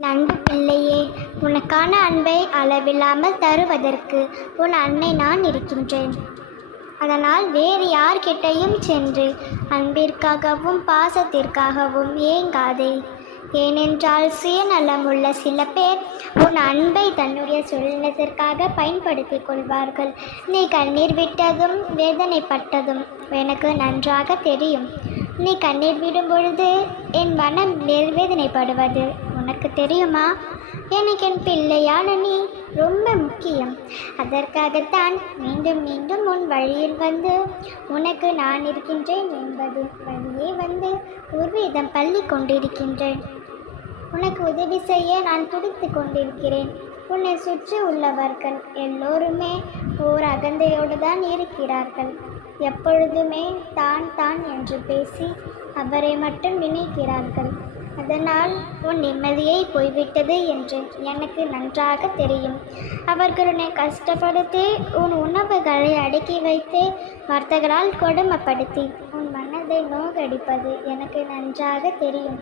நண்பு பிள்ளையே உனக்கான அன்பை அளவில்லாமல் தருவதற்கு உன் அன்னை நான் இருக்கின்றேன். அதனால் வேறு யார்கிட்டையும் சென்று அன்பிற்காகவும் பாசத்திற்காகவும் ஏங்காதே. ஏனென்றால் சுயநலமுள்ள சில பேர் உன் அன்பை தன்னுடைய சுயநலத்திற்காக பயன்படுத்தி கொள்வார்கள். நீ கண்ணீர் விட்டதும் வேதனைப்பட்டதும் எனக்கு நன்றாக தெரியும். நீ கண்ணீர் விடும் பொழுது என் மனம் வேதனைப்படுவது. உனக்கு தெரியுமா? எனக்கு என் பிள்ளையான நீ ரொம்ப முக்கியம். அதற்காகத்தான் மீண்டும் மீண்டும் உன் வழியில் வந்து உனக்கு நான் இருக்கின்றேன் என்பது வழியே வந்து உர்வீதம் பள்ளி கொண்டிருக்கின்றேன். உனக்கு உதவி செய்ய நான் துடித்து கொண்டிருக்கிறேன். உன்னை சுற்றி உள்ளவர்கள் எல்லோருமே ஓர் அகந்தையோடு தான் இருக்கிறார்கள். எப்பொழுதுமே தான் தான் என்று பேசி அவரை மட்டும் நினைக்கிறார்கள் அதனால் உன் நிம்மதியை போய்விட்டது என்று எனக்கு நன்றாக தெரியும். அவர்கள் உன்னை கஷ்டப்படுத்தி உன் உணவுகளை அடுக்கி வைத்து வார்த்தைகளால் கொடுமைப்படுத்தி உன் மனதை நோகடிப்பது எனக்கு நன்றாக தெரியும்.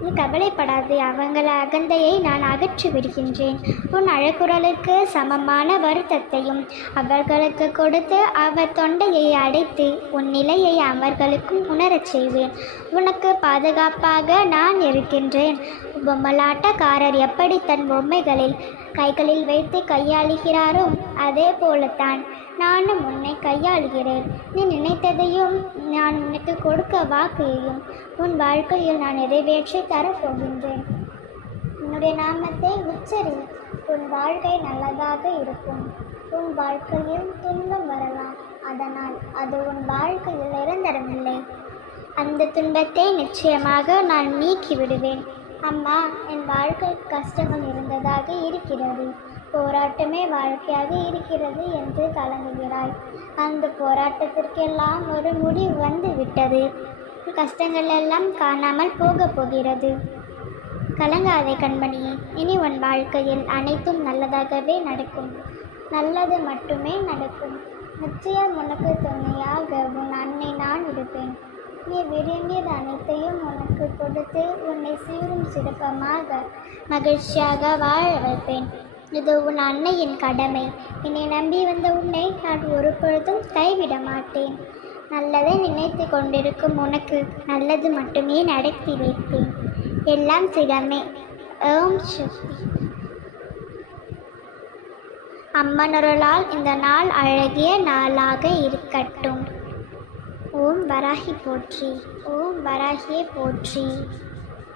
நீ கவலைப்படாதே அவங்கள அகந்தையை நான் அகற்றி விடுகின்றேன் உன் அழகுரலுக்கு சமமான வருத்தத்தையும் அவர்களுக்கு கொடுத்து அவர் தொண்டையை அடைத்து உன் நிலையை அவர்களுக்கும் உணரச் செய்வேன். உனக்கு பாதுகாப்பாக நான் இருக்கின்றேன். பொம்மலாட்டக்காரர் எப்படி தன் பொம்மைகளில் கைகளில் வைத்து கையாளுகிறாரோ அதே போலத்தான் நானும் உன்னை கையாளுகிறேன். நீ நினைத்ததையும் நான் உனக்கு கொடுக்க வாக்கையும் உன் வாழ்க்கையில் நான் நிறைவேற்றி தரப்போகின்றேன். உன்னுடைய நாமத்தை உச்சரி உன் வாழ்க்கை நல்லதாக இருக்கும். உன் வாழ்க்கையில் துன்பம் வரலாம். அதனால் அது உன் வாழ்க்கையில் நிரந்தரமில்லை. அந்த துன்பத்தை நிச்சயமாக நான் நீக்கி விடுவேன் அம்மா என் வாழ்க்கை கஷ்டங்கள் இருந்ததாக இருக்கிறது. போராட்டமே வாழ்க்கையாக இருக்கிறது என்று கலங்குகிறாய். அந்த போராட்டத்திற்கெல்லாம் ஒரு முடிவு வந்து விட்டது. கஷ்டங்கள் எல்லாம் காணாமல் போகப் போகிறது. கலங்காதே கண்மணியே இனி உன் வாழ்க்கையில் அனைத்தும் நல்லதாகவே நடக்கும். நல்லது மட்டுமே நடக்கும். நிச்சயம் உனக்கு துணையாக உன் அன்னை நான் இருப்பேன். நீ விரும்பியது அனைத்தையும் உனக்கு கொடுத்து உன்னை சீரும் சிறப்பமாக மகிழ்ச்சியாக வாழ வைப்பேன். இது உன் அன்னையின் கடமை. என்னை நம்பி வந்த உன்னை நான் ஒரு பொழுதும் கைவிட மாட்டேன். நல்லதை நினைத்து கொண்டிருக்கும் உனக்கு நல்லது மட்டுமே நடத்தி வைப்பேன். எல்லாம் சிடமே ஓம் சக்தி. அம்மனொருளால் இந்த நாள் அழகிய நாளாக இருக்கட்டும். ஓம் வராகி போற்றி. ஓம் வராகியே போற்றி.